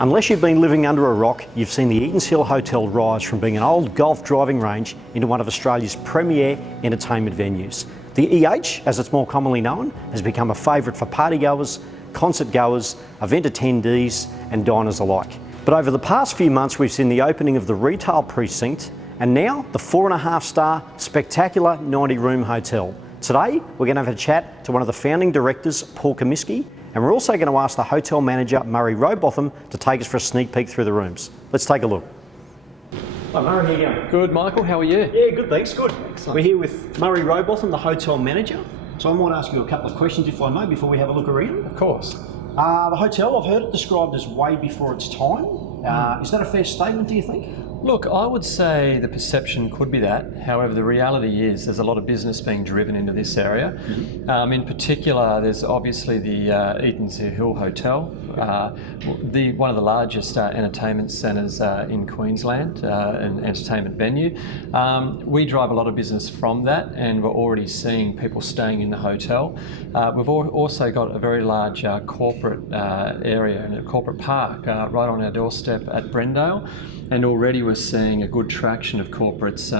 Unless you've been living under a rock, you've seen the Eatons Hill Hotel rise from being an old golf driving range into one of Australia's premier entertainment venues. The EH, as it's more commonly known, has become a favourite for partygoers, concert goers, event attendees and diners alike. But over the past few months we've seen the opening of the retail precinct and now the 4.5-star spectacular 90-room hotel. Today we're going to have a chat to one of the founding directors, Paul Comiskey, and we're also going to ask the hotel manager, Murray Rowbotham, to take us for a sneak peek through the rooms. Let's take a look. Hi Murray, how you going? Good, Michael, how are you? Yeah, good, thanks, good. Excellent. We're here with Murray Rowbotham, the hotel manager. So I might ask you a couple of questions, if I may, before we have a look around. Of course. The hotel, I've heard it described as way before its time. Is that a fair statement, do you think? Look, I would say the perception could be that. However, the reality is there's a lot of business being driven into this area. Mm-hmm. In particular, there's obviously the Eatons Hill Hotel, one of the largest entertainment centres in Queensland, an entertainment venue. We drive a lot of business from that, and we're already seeing people staying in the hotel. We've also got a very large corporate area and a corporate park right on our doorstep at Brendale. And already we're seeing a good traction of corporates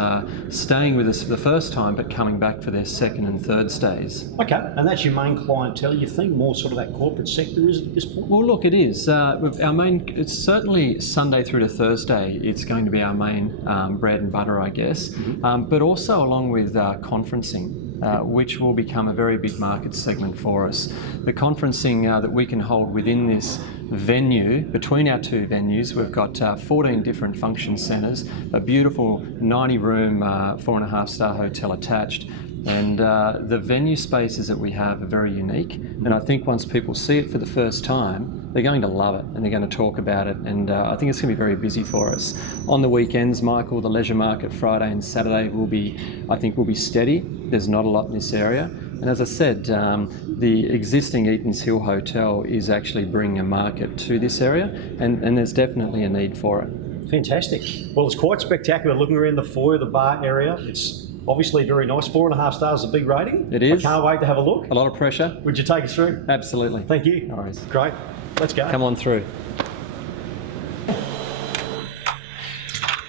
staying with us for the first time, but coming back for their second and third stays. Okay, and that's your main clientele, you think? More sort of that corporate sector, is it, at this point? Well, look, it is. It's certainly Sunday through to Thursday, it's going to be our main bread and butter, I guess. Mm-hmm. But also along with conferencing, which will become a very big market segment for us. The conferencing that we can hold within this venue, between our two venues, we've got 14 different function centres, a beautiful 90-room 4.5-star hotel attached, and the venue spaces that we have are very unique, and I think once people see it for the first time, they're going to love it and they're going to talk about it, and I think it's going to be very busy for us. On the weekends, Michael, the leisure market Friday and Saturday will be steady. There's not a lot in this area. And as I said, the existing Eatons Hill Hotel is actually bringing a market to this area, and there's definitely a need for it. Fantastic. Well, it's quite spectacular looking around the foyer, the bar area. It's obviously very nice. 4.5 stars is a big rating. It is. I can't wait to have a look. A lot of pressure. Would you take us through? Absolutely. Thank you. No worries. Great. Let's go. Come on through.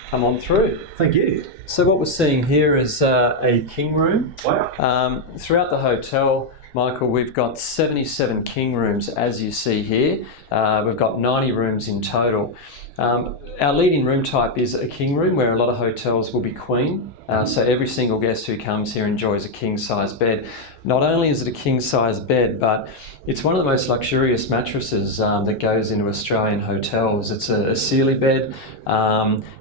Come on through. Thank you. So what we're seeing here is a king room. Wow. Throughout the hotel, Michael, we've got 77 king rooms, as you see here. We've got 90 rooms in total. Our leading room type is a king room, where a lot of hotels will be queen. So every single guest who comes here enjoys a king-size bed. Not only is it a king-size bed, but it's one of the most luxurious mattresses that goes into Australian hotels. It's a Sealy bed.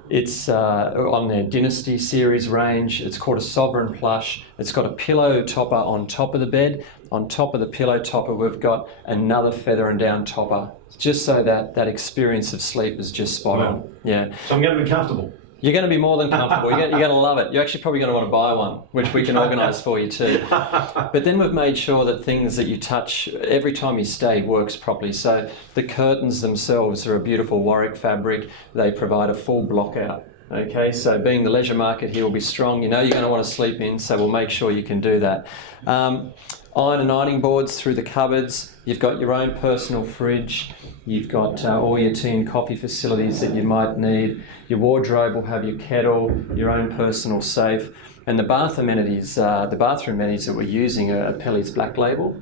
It's on their Dynasty series range. It's called a Sovereign Plush. It's got a pillow topper on top of the bed. On top of the pillow topper, we've got another feather and down topper, just so that experience of sleep is just spot on. Yeah. So I'm going to be comfortable. You're going to be more than comfortable. You're going to love it. You're actually probably going to want to buy one, which we can organise for you too. But then we've made sure that things that you touch every time you stay works properly. So the curtains themselves are a beautiful Warwick fabric. They provide a full block out. Okay, so being the leisure market here will be strong. You know you're going to want to sleep in, so we'll make sure you can do that. Iron and ironing boards through the cupboards. You've got your own personal fridge. You've got all your tea and coffee facilities that you might need. Your wardrobe will have your kettle, your own personal safe. And the bathroom amenities that we're using are Pelly's Black Label.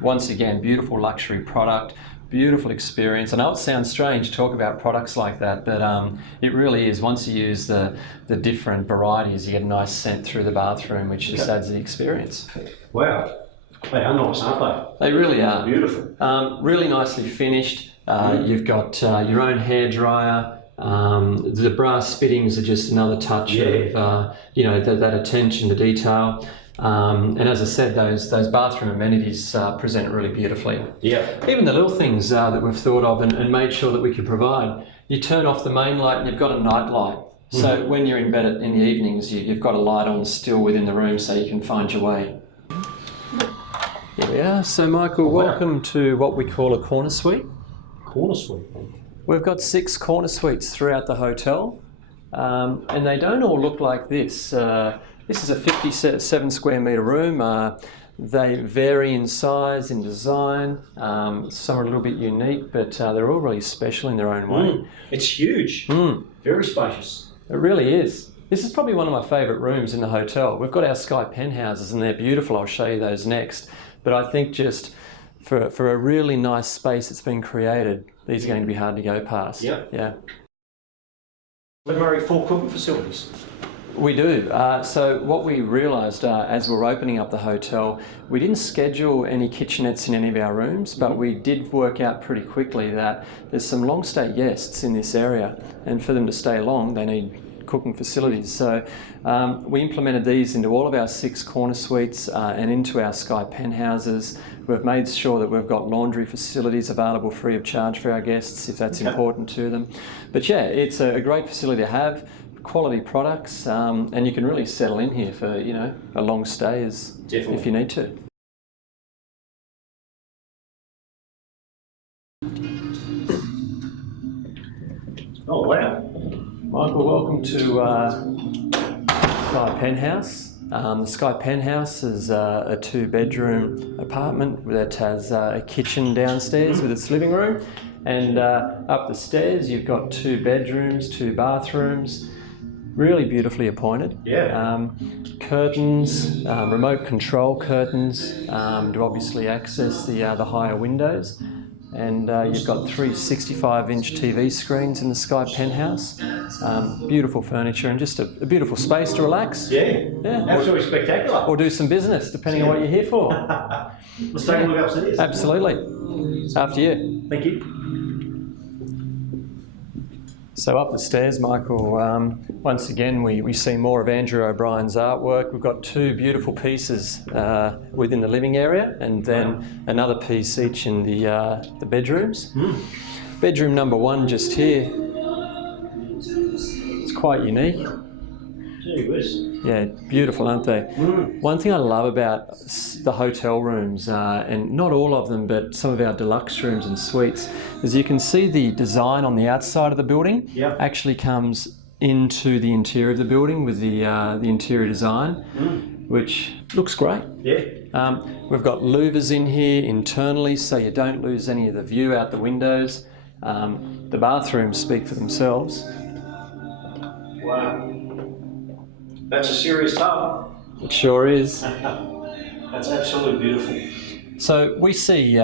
Once again, beautiful luxury product. Beautiful experience. I know it sounds strange to talk about products like that, but it really is. Once you use the different varieties, you get a nice scent through the bathroom, which just adds the experience. Wow. They are nice, aren't they? They really are. Beautiful. Really nicely finished. You've got your own hairdryer. The brass fittings are just another touch of that attention to detail. And as I said, those bathroom amenities present really beautifully. Yeah. Even the little things that we've thought of and made sure that we could provide. You turn off the main light and you've got a night light. So when you're in bed in the evenings, you've got a light on still within the room so you can find your way. Here we are. So Michael, welcome to what we call a corner suite. Corner suite. We've got 6 corner suites throughout the hotel, and they don't all look like this. This is a 57 square metre room. They vary in size, in design. Some are a little bit unique, but they're all really special in their own way. It's huge. Very spacious. It really is. This is probably one of my favourite rooms in the hotel. We've got our sky penthouses and they're beautiful. I'll show you those next. But I think just for a really nice space that's been created, these are going to be hard to go past. Yep. Yeah. Murray, full cooking facilities. We do. So what we realised as we were opening up the hotel, we didn't schedule any kitchenettes in any of our rooms, but we did work out pretty quickly that there's some long stay guests in this area, and for them to stay long, they need cooking facilities. So we implemented these into all of our 6 corner suites and into our sky penthouses. We've made sure that we've got laundry facilities available free of charge for our guests if that's important to them. But yeah, it's a great facility to have. Quality products, and you can really settle in here for, you know, a long stay if you need to. Oh wow! Michael, welcome to Sky Penthouse. The Sky Penthouse is a 2-bedroom apartment that has a kitchen downstairs with its living room, and up the stairs you've got 2 bedrooms, 2 bathrooms. Really beautifully appointed. Yeah. Curtains, remote control curtains to obviously access the higher windows. And you've got 3 65-inch TV screens in the Sky Penthouse. Beautiful furniture and just a beautiful space to relax. Yeah. Absolutely spectacular. Or do some business, depending on what you're here for. Let's take a look upstairs. Absolutely. After you. Thank you. So up the stairs, Michael, once again we see more of Andrew O'Brien's artwork. We've got 2 beautiful pieces within the living area, and then another piece each in the bedrooms. Bedroom number 1 just here. It's quite unique. Gee whiz. Yeah, beautiful, aren't they? One thing I love about the hotel rooms, and not all of them, but some of our deluxe rooms and suites, is you can see the design on the outside of the building actually comes into the interior of the building with the interior design, which looks great. Yeah. We've got louvers in here internally, so you don't lose any of the view out the windows. The bathrooms speak for themselves. Wow. That's a serious tub. It sure is. That's absolutely beautiful. So we see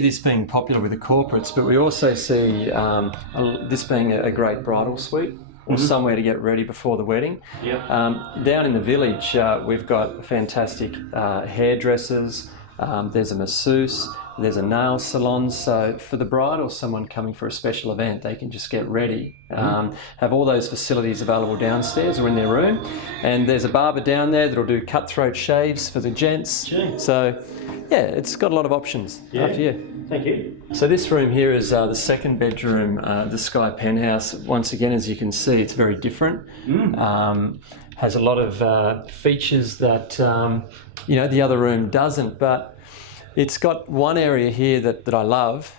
this being popular with the corporates, but we also see this being a great bridal suite or somewhere to get ready before the wedding. Down in the village, we've got fantastic hairdressers. There's a masseuse. There's a nail salon, so for the bride or someone coming for a special event, they can just get ready. Have all those facilities available downstairs or in their room. And there's a barber down there that'll do cutthroat shaves for the gents. Gee. So, yeah, it's got a lot of options. After you. Thank you. So this room here is the 2nd bedroom, the Sky Penthouse. Once again, as you can see, it's very different. Has a lot of features that, the other room doesn't, but it's got one area here that I love,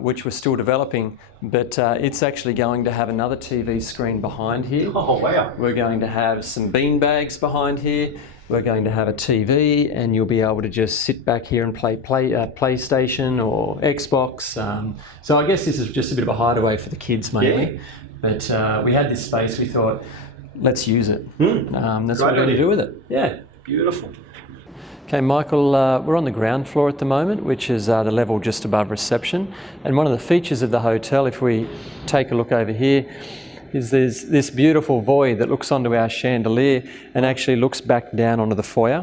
which we're still developing, but it's actually going to have another TV screen behind here. Oh, wow. We're going to have some bean bags behind here. We're going to have a TV, and you'll be able to just sit back here and play PlayStation or Xbox. So I guess this is just a bit of a hideaway for the kids mainly. But we had this space, we thought, let's use it. That's what we're going to do with it. Yeah. Beautiful. Okay, Michael, we're on the ground floor at the moment, which is the level just above reception. And one of the features of the hotel, if we take a look over here, is there's this beautiful void that looks onto our chandelier and actually looks back down onto the foyer,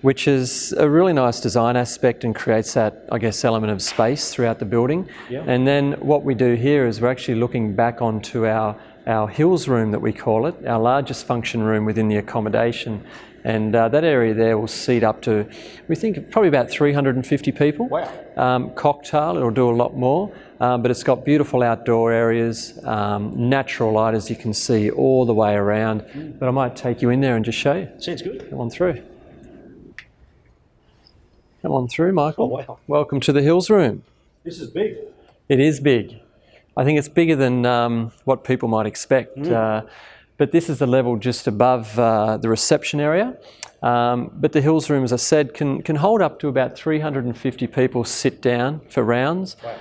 which is a really nice design aspect and creates that, I guess, element of space throughout the building. And then what we do here is we're actually looking back onto our hills room, that we call it, our largest function room within the accommodation. And that area there will seat up to, we think, probably about 350 people. Wow. Cocktail, it'll do a lot more, but it's got beautiful outdoor areas, natural light, as you can see, all the way around. But I might take you in there and just show you. Sounds good. Come on through. Come on through, Michael. Oh, wow. Welcome to the Hills Room. This is big. It is big. I think it's bigger than what people might expect. But this is the level just above the reception area. But the Hills Room, as I said, can hold up to about 350 people sit down for rounds. Right.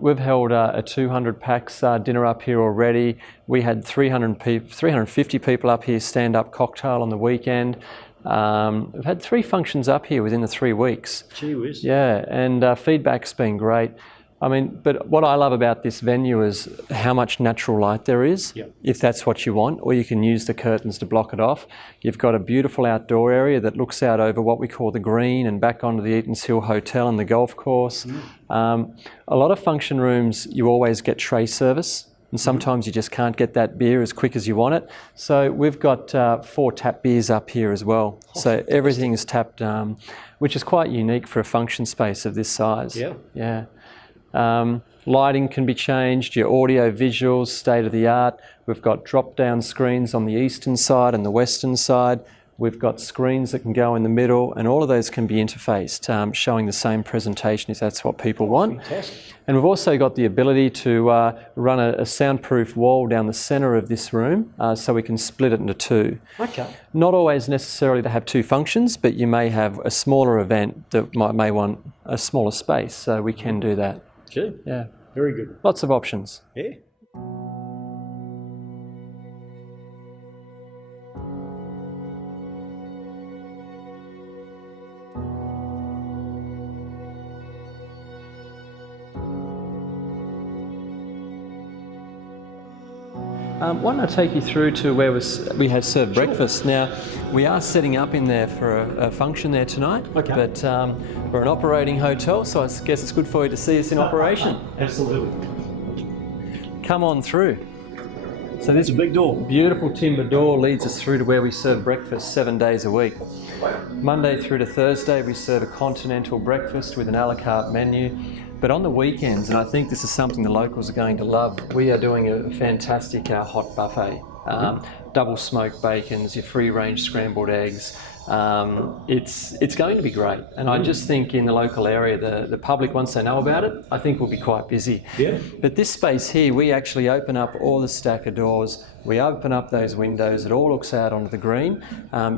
We've held a 200 packs dinner up here already. We had 350 people up here, stand-up cocktail on the weekend. We've had 3 functions up here within the 3 weeks. Gee whiz. Yeah, and feedback's been great. I mean, but what I love about this venue is how much natural light there is, if that's what you want, or you can use the curtains to block it off. You've got a beautiful outdoor area that looks out over what we call the green and back onto the Eatons Hill Hotel and the golf course. A lot of function rooms, you always get tray service, and sometimes you just can't get that beer as quick as you want it. So we've got 4 tap beers up here as well. So everything is tapped, which is quite unique for a function space of this size. Yeah. Lighting can be changed, your audio visuals, state of the art. We've got drop-down screens on the eastern side and the western side. We've got screens that can go in the middle, and all of those can be interfaced, showing the same presentation if that's what people want. Fantastic. And we've also got the ability to run a soundproof wall down the centre of this room, so we can split it into 2. Okay. Not always necessarily to have 2 functions, but you may have a smaller event that may want a smaller space, so we can do that. Gee. Yeah. Very good. Lots of options. Yeah. Why don't I take you through to where we have served breakfast. Now, we are setting up in there for a function there tonight, but we're an operating hotel, so I guess it's good for you to see us in operation. Absolutely. Come on through. So this It's a big door. beautiful timber door leads us through to where we serve breakfast 7 days a week. Monday through to Thursday, we serve a continental breakfast with an a la carte menu. But on the weekends, and I think this is something the locals are going to love, we are doing a fantastic hot buffet. Double smoked bacons, your free range scrambled eggs. It's going to be great. And I just think in the local area, the public, once they know about it, I think will be quite busy. Yeah. But this space here, we actually open up all the stacker doors. We open up those windows. It all looks out onto the green.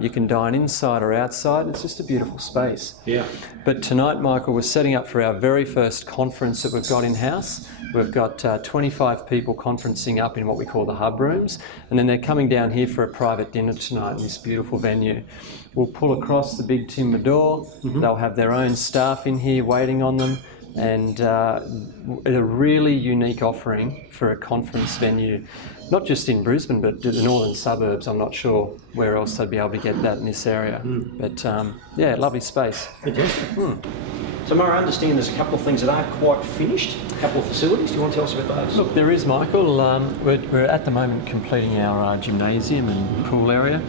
You can dine inside or outside. It's just a beautiful space. Yeah. But tonight, Michael, we're setting up for our very first conference that we've got in-house. We've got 25 people conferencing up in what we call the hub rooms, and then they're coming down here for a private dinner tonight in this beautiful venue. We'll pull across the big timber door. They'll have their own staff in here waiting on them, and a really unique offering for a conference venue. Not just in Brisbane, but the northern suburbs. I'm not sure where else they'd be able to get that in this area. But yeah, lovely space. Fantastic. So, Murray, I understand there's a couple of things that aren't quite finished, a couple of facilities. Do you want to tell us about those? Look, there is, Michael. We're at the moment completing our gymnasium and pool area.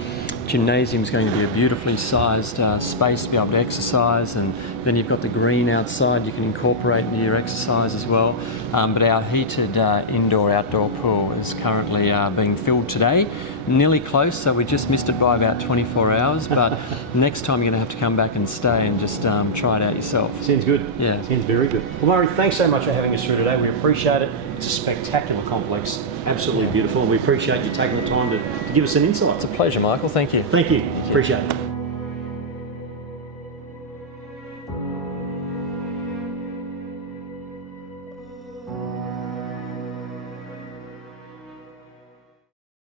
Gymnasium is going to be a beautifully sized space to be able to exercise, and then you've got the green outside you can incorporate into your exercise as well. But our heated indoor-outdoor pool is currently being filled today. Nearly close, so we just missed it by about 24 hours, but next time you're going to have to come back and stay and just try it out yourself. Sounds good. Yeah. Sounds very good. Well, Murray, thanks so much for having us through today. We appreciate it. It's a spectacular complex, absolutely beautiful, and we appreciate you taking the time to give us an insight. It's a pleasure, Michael. Thank you. Thank you. Appreciate it.